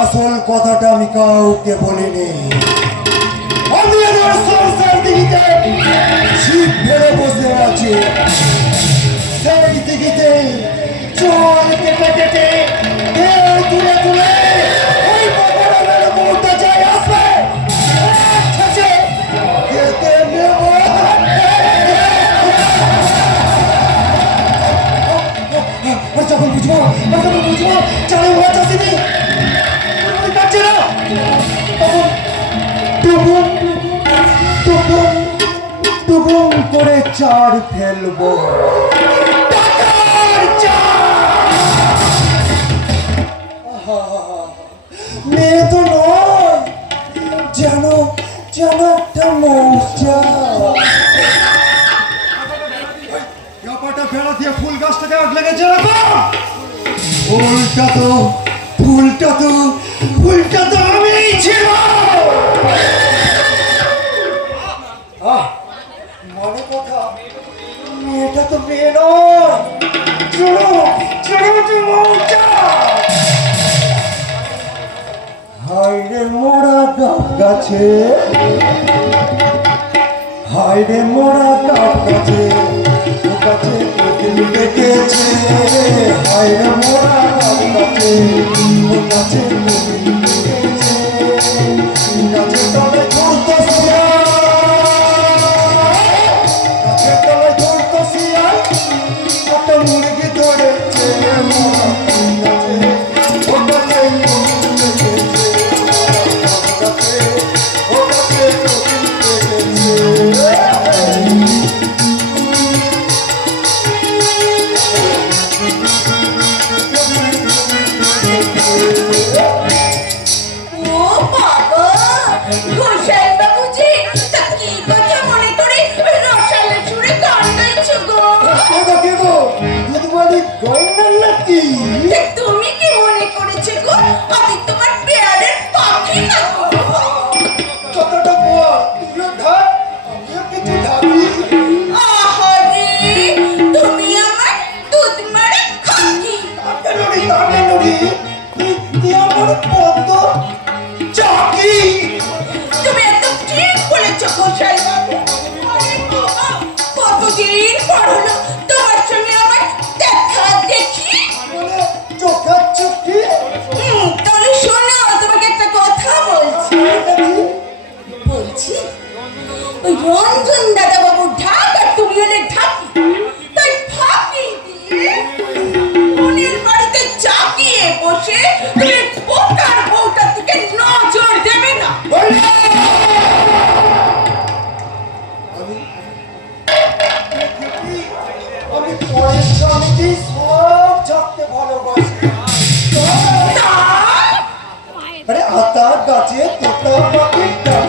আসল কথাটা আমি কাউকে বলিনি। আমি আমার সংসার দিকে শীত ফেলে বসে আছি, সেই দিকে চল কেটে কেটে তুলে তুলে ওই বগরের মুহূর্তে যাই আসবে খেতে নেব। যখন বুঝবো চালাই হওয়া চাষিনি পাচ্ছে না, তখন টুকুম করে চার ফেলবো। মেয়ে তো নয়, যেন যেন একটা মৌজা। কাপাটা ফেলা দিয়ে ফুল গাছটাকে আগ লেগেছে। ফুলটা তো আমিই ছিল। মনে কথা, মেয়েটা তো মেয়ে নয়, হাইরে মোড়া ডাব গাছে, হাইরে মোড়া ডাব গাছে, ও গাছে কোকিল ডেকেছে। হাইরে মোড়া ডাব গাছে, ও গাছে কোকিল ডেকেছে। গাছে তলে ধরতো শিয়াল, গাছে তলে ধরতো শিয়াল, একটা মুরগি ধরেছে। গাছে ও গাছে কোকিল ডেকেছে, গাছে ও গাছে কোকিল ডেকেছে। তুমি কি মনে করেছো গো আমি তোমার পেয়ারের পাখি না? কতটা বল তুইও ঢাক, আমিও কিছু ঢাকি। আহারে তুমি আমার দুধ মারা খাকি। তাকে নড়ি তুই আমার পদ্ম চাকি। তুমি এত ঠিক বলেছো গোসাই বাবু। আরে বাবা, কতদিন পর হলো তোমার সঙ্গে আমার দেখা দেখি। চোখা চোখি। তাহলে শোনো, তোমাকে একটা কথা বলছি। ওই রঞ্জন দাদা বাবু ঢাক আর তুমি হলে ঢাকি, তাই ফাঁকি দিয়ে মনের বাড়িতে চাকিয়ে বসে তুমি পোকার বউটার দিকে নজর দেবে না। আমি পরের স্বামীকে সব জানতে ভালোবাসি। আরে আতা গাছে তোতা পাখি ডাক